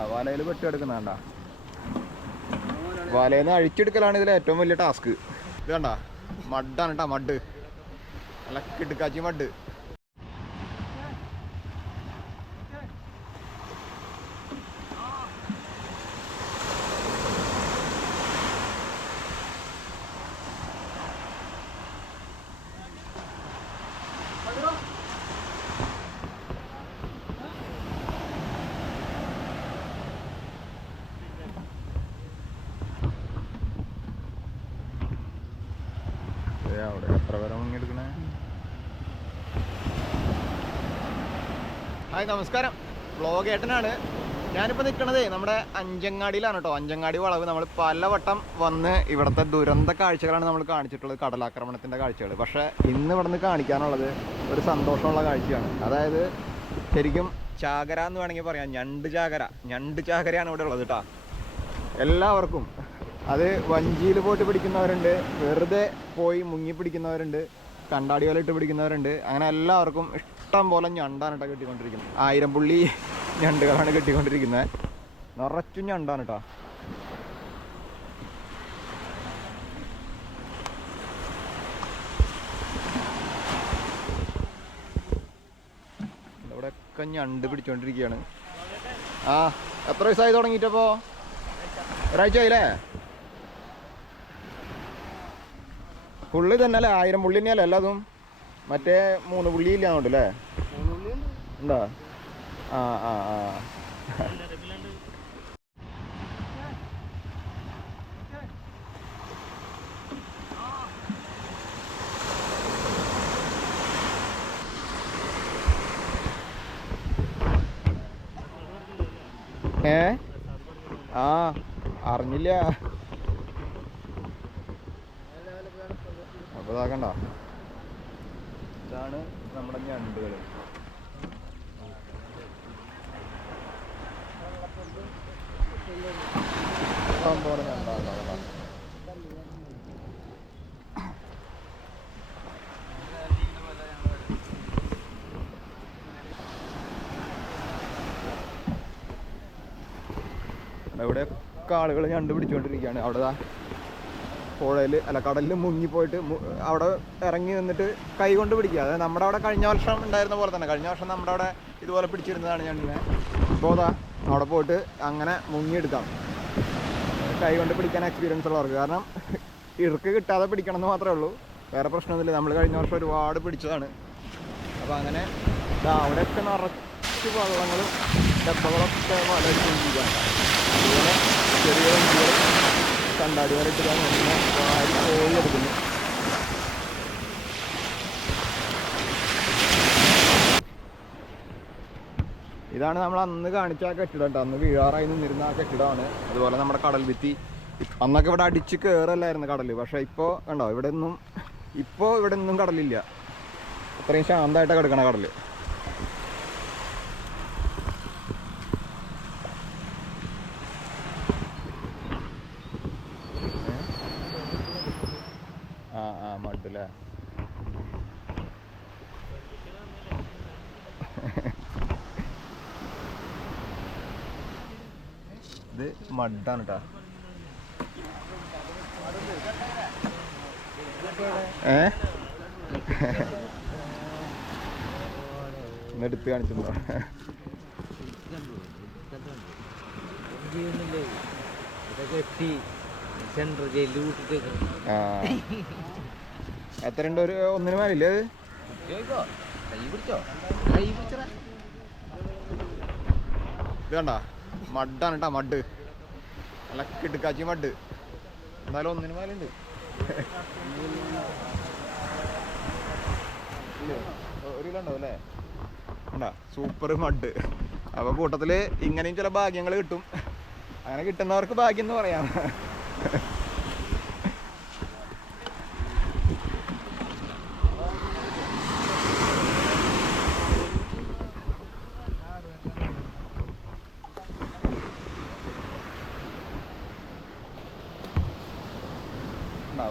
കണ്ട വലയിൽ പെട്ട് കിടക്കുന്നുണ്ട. വലയിൽ നിന്ന് അഴിച്ചെടുക്കലാണ് ഇതിൽ ഏറ്റവും വലിയ ടാസ്ക്. ഇത് കണ്ട മഡാണ് കേട്ടോ, മഡ് നല്ല കിടുക്കാച്ചി മഡ്. അവിടെ എത്ര പേരെ മുങ്ങിയെടുക്കണേ. ഹായ് നമസ്കാരം, വ്ളോഗ് ഏട്ടനാണ്. ഞാനിപ്പോൾ നിൽക്കണതേ നമ്മുടെ അഞ്ചങ്ങാടിയിലാണ് കേട്ടോ. അഞ്ചങ്ങാടി വളവ് നമ്മൾ പലവട്ടം വന്ന് ഇവിടുത്തെ ദുരന്ത കാഴ്ചകളാണ് നമ്മൾ കാണിച്ചിട്ടുള്ളത്, കടലാക്രമണത്തിൻ്റെ കാഴ്ചകൾ. പക്ഷേ ഇന്ന് ഇവിടെ നിന്ന് കാണിക്കാനുള്ളത് ഒരു സന്തോഷമുള്ള കാഴ്ചയാണ്. അതായത് ശരിക്കും ചാകര എന്ന് വേണമെങ്കിൽ പറയാം, ഞണ്ട് ചാകരയാണ് ഇവിടെ ഉള്ളത് കേട്ടോ. എല്ലാവർക്കും അത് വഞ്ചിയിൽ പോയിട്ട് പിടിക്കുന്നവരുണ്ട്, വെറുതെ പോയി മുങ്ങി പിടിക്കുന്നവരുണ്ട്, കണ്ടാടി വല ഇട്ട് പിടിക്കുന്നവരുണ്ട്. അങ്ങനെ എല്ലാവർക്കും ഇഷ്ടം പോലെ ഞണ്ടാണ് കേട്ടോ കെട്ടിക്കൊണ്ടിരിക്കുന്നത്. 1000 പുള്ളി ഞണ്ടുകളാണ് കെട്ടിക്കൊണ്ടിരിക്കുന്നത്. നിറച്ചും ഞണ്ടാണ് കേട്ടോ. ഇവിടെയൊക്കെ ഞണ്ട് പിടിച്ചോണ്ടിരിക്കുകയാണ്. ആ എത്ര ദിവസമായി തുടങ്ങിയിട്ടപ്പോ? ഒരാഴ്ച ആയില്ലേ? പുള്ളി തന്നെ അല്ലേ? 1000 പുള്ളി തന്നെയല്ലേ എല്ലാതും? മറ്റേ 3 പുള്ളി ഇല്ലാന്നുണ്ടല്ലേ? ഉണ്ടോ? ആ ആ ആ ആ അറിഞ്ഞില്ല. അപ്പോൾ ഇതാക്കണ്ട, ഇതാണ് നമ്മുടെ ഞണ്ടുകൾ. ഇഷ്ടം പോലെ ഞണ്ടാണ്. ഇവിടെയൊക്കെ ആളുകൾ ഞണ്ട് പിടിച്ചുകൊണ്ടിരിക്കുകയാണ്. അവിടെ പുഴയിൽ അല്ല കടലിൽ മുങ്ങിപ്പോയിട്ട് അവിടെ ഇറങ്ങി നിന്നിട്ട് കൈ കൊണ്ട് പിടിക്കുക. അതായത് നമ്മുടെ അവിടെ കഴിഞ്ഞ വർഷം ഉണ്ടായിരുന്ന പോലെ തന്നെ, കഴിഞ്ഞ വർഷം നമ്മുടെ അവിടെ ഇതുപോലെ പിടിച്ചിരുന്നതാണ് ഞണ്ടിനെ. ഇപ്പോൾ അവിടെ പോയിട്ട് അങ്ങനെ മുങ്ങിയെടുക്കാം, കൈ കൊണ്ട് പിടിക്കാൻ എക്സ്പീരിയൻസ് ഉള്ളവർക്ക്. കാരണം ഇറുക്ക് കിട്ടാതെ പിടിക്കണം എന്ന് മാത്രമേ ഉള്ളൂ, വേറെ പ്രശ്നമൊന്നുമില്ല. നമ്മൾ കഴിഞ്ഞ വർഷം ഒരുപാട് പിടിച്ചതാണ്. അപ്പോൾ അങ്ങനെ അവിടെയൊക്കെ നിറച്ച് വള്ളങ്ങളും ഡപ്പകളൊക്കെ വലടിക്കൊണ്ടിരിക്കുകയാണ്. അതുപോലെ ചെറിയ വണ്ടികൾ കണ്ടാടി വരട്ടിലാണ് ഇങ്ങനെ പോയി എടുക്കുന്നു. ഇതാണ് നമ്മൾ അന്ന് കാണിച്ച ആ കെട്ടിടം കേട്ടോ. അന്ന് വീഴാറായി നിന്നിരുന്ന ആ കെട്ടിടമാണ്. അതുപോലെ നമ്മുടെ കടൽ ഭിത്തി. അന്നൊക്കെ ഇവിടെ അടിച്ച് കയറല്ലായിരുന്നു കടൽ. പക്ഷേ ഇപ്പോൾ കണ്ടോ, ഇവിടെ ഒന്നും കടലില്ല. അത്രയും ശാന്തമായിട്ട് കിടക്കണ കടൽ. മഡല്ലേ? ഇത് മഡാണ് കേട്ടോ. എടുത്ത് കാണിച്ചിട്ടുണ്ടോ? എത്ര ഉണ്ട്? ഒരു ഒന്നിന് മേലില്ലേ അത്? ഇത് കണ്ട മഡാണ് കേട്ടോ, മഡ് നല്ല കിടുക്കാച്ചി മഡ്. എന്നാലും ഒന്നിന് മേലുണ്ട്. ഒരു കിലോ ഉണ്ടാവും അല്ലേ? ഉണ്ടാ സൂപ്പർ മഡ്. അപ്പോൾ കൂട്ടത്തിൽ ഇങ്ങനെയും ചില ഭാഗ്യങ്ങൾ കിട്ടും. അങ്ങനെ കിട്ടുന്നവർക്ക് ഭാഗ്യം എന്ന് പറയാം.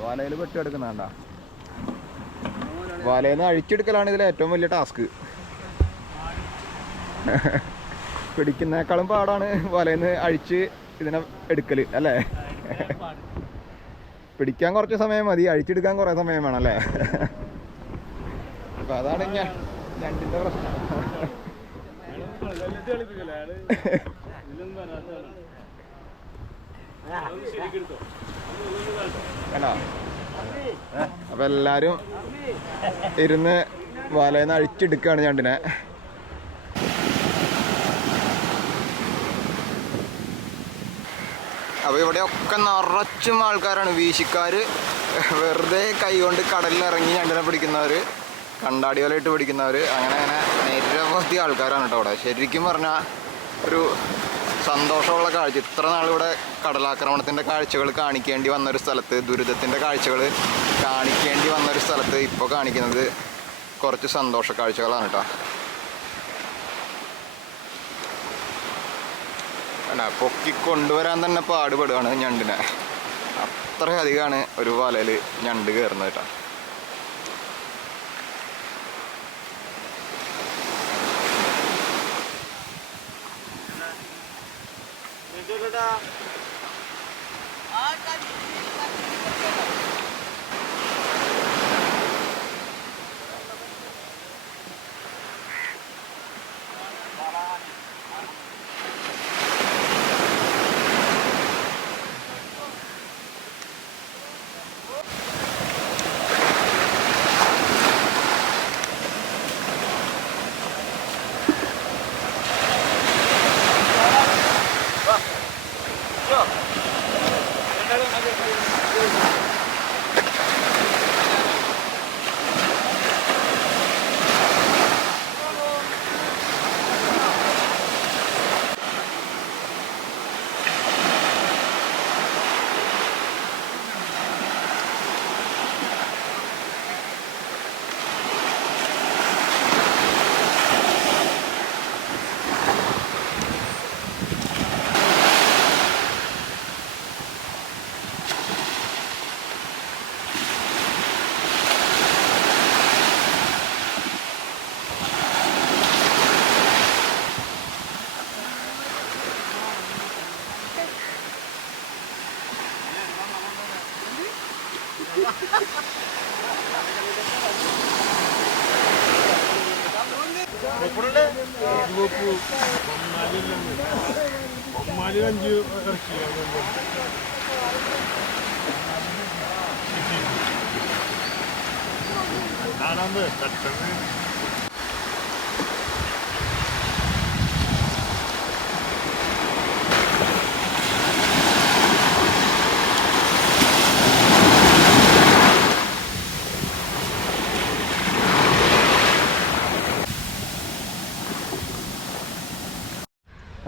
വലയിൽ പെട്ടെടുക്കുന്നുണ്ട. വലയിൽ നിന്ന് അഴിച്ചെടുക്കലാണ് ഇതിൽ ഏറ്റവും വലിയ ടാസ്ക്. പിടിക്കുന്നേക്കാളും പാടാണ് വലയിന്ന് അഴിച്ച് ഇതിനെ എടുക്കൽ അല്ലേ? പിടിക്കാൻ കുറച്ച് സമയം മതി, അഴിച്ചെടുക്കാൻ കുറേ സമയം വേണം അല്ലേ? അപ്പം അതാണ് ഞണ്ടിൻ്റെ പ്രശ്നം. കണ്ടോ? അപ്പം എല്ലാവരും ഇരുന്ന് വലയിന്ന് അഴിച്ചെടുക്കുകയാണ് ഞണ്ടിനെ. അപ്പോൾ ഇവിടെയൊക്കെ നിറച്ചും ആൾക്കാരാണ്. വീശിക്കാർ, വെറുതെ കൈ കൊണ്ട് കടലിലിറങ്ങി ഞണ്ടിനെ പിടിക്കുന്നവർ, കണ്ടാടി വലയിട്ട് പിടിക്കുന്നവർ, അങ്ങനെ നിരവധി ആൾക്കാരാണ് കേട്ടോ അവിടെ. ശരിക്കും പറഞ്ഞാൽ ഒരു സന്തോഷമുള്ള കാഴ്ച. ഇത്ര നാളിവിടെ കടലാക്രമണത്തിൻ്റെ കാഴ്ചകൾ കാണിക്കേണ്ടി വന്നൊരു സ്ഥലത്ത്, ദുരിതത്തിൻ്റെ കാഴ്ചകൾ കാണിക്കേണ്ടി വന്നൊരു സ്ഥലത്ത് ഇപ്പോൾ കാണിക്കുന്നത് കുറച്ച് സന്തോഷ കാഴ്ചകളാണ് കേട്ടോ. അല്ല, പൊക്കി കൊണ്ടുവരാൻ തന്നെ പാടുപെടുകയാണ് ഞണ്ടിനെ. അത്രയധികമാണ് ഒരു വലയിൽ ഞണ്ട് കയറുന്നത് കേട്ടോ.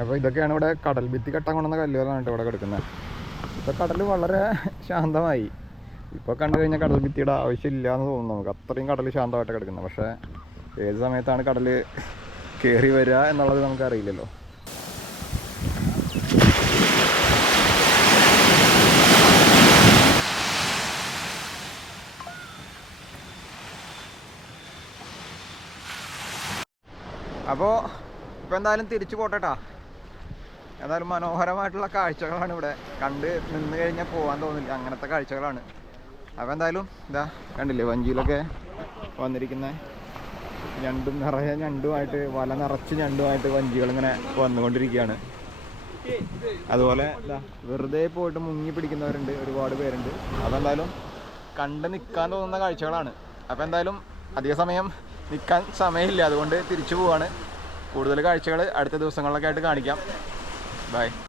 അപ്പോൾ ഇതൊക്കെയാണ് ഇവിടെ കടൽ ഭിത്തി കെട്ടാൻ കൊണ്ടുവന്ന കല്ലുകളാണ് കേട്ടോ ഇവിടെ കിടക്കുന്നത്. ഇപ്പോൾ കടൽ വളരെ ശാന്തമായി. ഇപ്പോൾ കണ്ടു കഴിഞ്ഞാൽ കടൽ ഭിത്തിയുടെ ആവശ്യമില്ല എന്ന് തോന്നുന്നു നമുക്ക്. അത്രയും കടൽ ശാന്തമായിട്ട് കിടക്കുന്നത്. പക്ഷേ ഏത് സമയത്താണ് കടൽ കയറി വരിക എന്നുള്ളത് നമുക്കറിയില്ലല്ലോ. അപ്പോൾ ഇപ്പോൾ എന്തായാലും തിരിച്ചു പോട്ടെട്ടാ. ഏതായാലും മനോഹരമായിട്ടുള്ള കാഴ്ചകളാണ് ഇവിടെ. കണ്ട് നിന്ന് കഴിഞ്ഞാൽ പോകാൻ തോന്നില്ല, അങ്ങനത്തെ കാഴ്ചകളാണ്. അപ്പോൾ എന്തായാലും ഇതാ കണ്ടില്ലേ, വഞ്ചിയിലൊക്കെ വന്നിരിക്കുന്ന ഞണ്ടും, നിറയെ ഞണ്ടുമായിട്ട്, വല നിറച്ച് ഞണ്ടുമായിട്ട് വഞ്ചികളിങ്ങനെ വന്നുകൊണ്ടിരിക്കുകയാണ്. അതുപോലെ ഇതാ വെറുതെ പോയിട്ട് മുങ്ങി പിടിക്കുന്നവരുണ്ട്, ഒരുപാട് പേരുണ്ട്. അപ്പോൾ എന്തായാലും കണ്ട് നിൽക്കാൻ തോന്നുന്ന കാഴ്ചകളാണ്. അപ്പോൾ എന്തായാലും അധിക സമയം നിൽക്കാൻ സമയമില്ല, അതുകൊണ്ട് തിരിച്ചു പോവാണ്. കൂടുതൽ കാഴ്ചകൾ അടുത്ത ദിവസങ്ങളിലൊക്കെ ആയിട്ട് കാണിക്കാം. ബൈ.